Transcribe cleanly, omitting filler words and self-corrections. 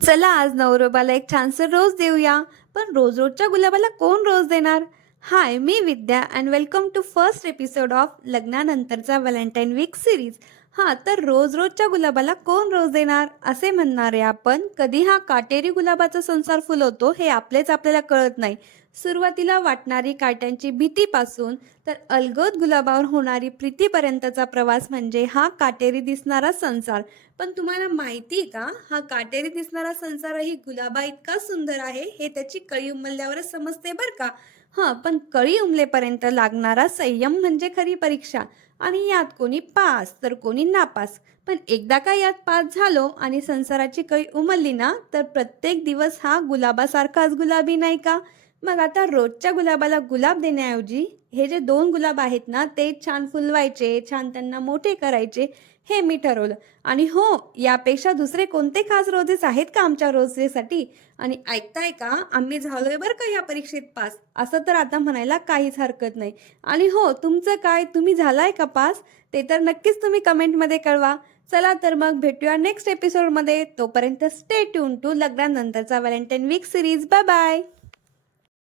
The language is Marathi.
चला आज नवरोबाला एक छानसं रोज देऊया. पण रोज-रोजच्या गुलाबाला कोण रोज देणार? हाय, मी Vidya and welcome to first episode of लग्नानंतरचा व्हॅलेंटाईन वीक सिरीज. हां, तर रोज-रोजच्या गुलाबाला कोण रोज देणार? असे म्हणणारे आपण कधी हा काटेरी गुलाबाचा संसार फुलवतो हे आपल्याला कळत नाही. सुरुवातीला वाटणारी काट्यांची भीतीपासून तर अलगद गुलाबावर होणारी प्रीतीपर्यंतचा प्रवास म्हणजे हा काटेरी दिसणारा संसार. पण तुम्हाला माहिती आहे का, हा काटेरी दिसणारा संसारही गुलाबा इतका सुंदर आहे हे त्याची कळी उमलल्यावरच समजते बरं का. हां, पण कळी उमलेपर्यंत लागणारा संयम म्हणजे खरी परीक्षा. आणि यात कोणी पास तर कोणी नापास. पण एकदा का यात पास झालो आणि संसाराची कळी उमलली ना, तर प्रत्येक दिवस हा गुलाबासारखाच गुलाबी नाही का. मग आता रोजच्या गुलाबाला गुलाब देण्याऐवजी हे जे 2 गुलाब आहेत ना, ते छान फुलवायचे, छान त्यांना मोठे करायचे, हे मी ठरवलं. आणि हो, यापेक्षा दुसरे कोणते खास रोजेस आहेत का आमच्या रोजेसाठी? आणि ऐकताय का, आम्ही झालोय बरं का या परीक्षेत पास, असं तर आता म्हणायला काहीच हरकत नाही. आणि हो, तुमचं काय, तुम्ही झालाय का पास? ते तर नक्कीच तुम्ही कमेंटमध्ये कळवा. चला तर मग भेटूया नेक्स्ट एपिसोडमध्ये. तोपर्यंत स्टे ट्यून टू लग्नानंतरचा Valentine week series. Bye bye.